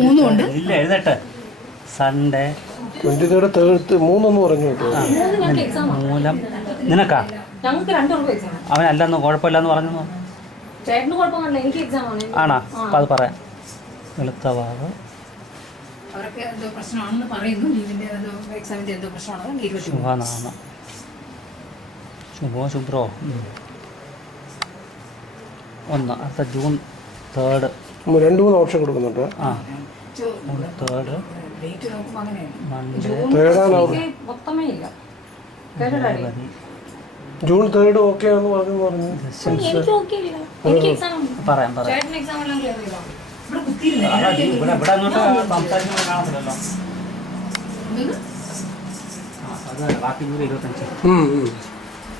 മൂന്നുണ്ട്. ഇല്ല എഴുതട്ടെ. സൺഡേ 23 മൂന്നെന്ന് പറഞ്ഞു. മൂലം നിനക്കാ അവനല്ലെന്ന് കുഴപ്പമില്ലെന്ന് പറഞ്ഞു. ആണോ? അപ്പം അത് പറയാം. വെളുത്ത വാവ് ശുഭനാമ ശുഭോ ശുഭ്രോ 1 അടുത്ത ജൂൺ 3 2-3 ഓപ്ഷൻ കൊടുക്കുന്നുണ്ട്. ആ 3 ജൂൺ 3 ഓക്കെ ആണെന്ന് പറഞ്ഞു. പറയാം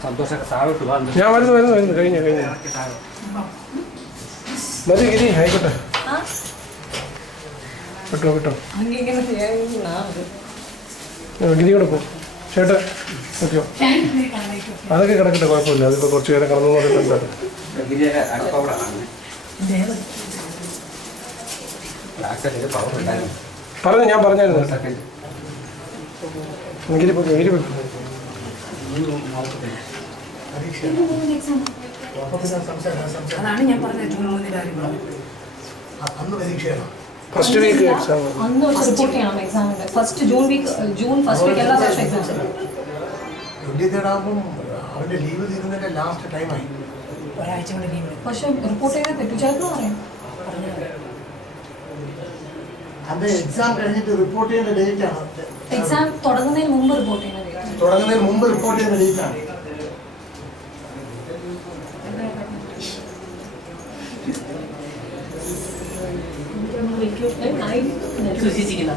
സന്തോഷമൊക്കെ താഴോട്ട് വാ. ഞാൻ വരുന്നു കഴിഞ്ഞ മതി ഗിരി ആയിക്കോട്ടെ. കേട്ടോ ഗിരി കൂടെ പോ ചേട്ടാ. ഓക്കെയോ? അതൊക്കെ കിടക്കട്ടെ, കുഴപ്പമില്ല. അതിപ്പോൾ കുറച്ച് നേരം കടന്നു പറഞ്ഞിട്ടുണ്ട്. പറഞ്ഞു, ഞാൻ പറഞ്ഞായിരുന്നു. ഗിരി പോയി അതാണ് ഞാൻ പറഞ്ഞത്. ഫസ്റ്റ് വീക്ക് എക്സാം റിപ്പോർട്ട് ചെയ്യണം എക്സാമിന്റെ. ജൂൺ ഫസ്റ്റ് വീക്ക് എല്ലാ വർഷവും എക്സാംസ് ഒരാഴ്ച കൊണ്ട് ലീവ്. പക്ഷെ റിപ്പോർട്ട് ചെയ്താൽ തെറ്റിച്ചായിരുന്നു പറയാം. എക്സാം കഴിഞ്ഞിട്ട് റിപ്പോർട്ട് ചെയ്യുന്ന ഡേറ്റ് ആണ്. എക്സാം തുടങ്ങുന്നതിന് മുമ്പ് റിപ്പോർട്ട് ചെയ്യുന്ന ഡേറ്റ് ആണ്. വിശ്വസിച്ചില്ല.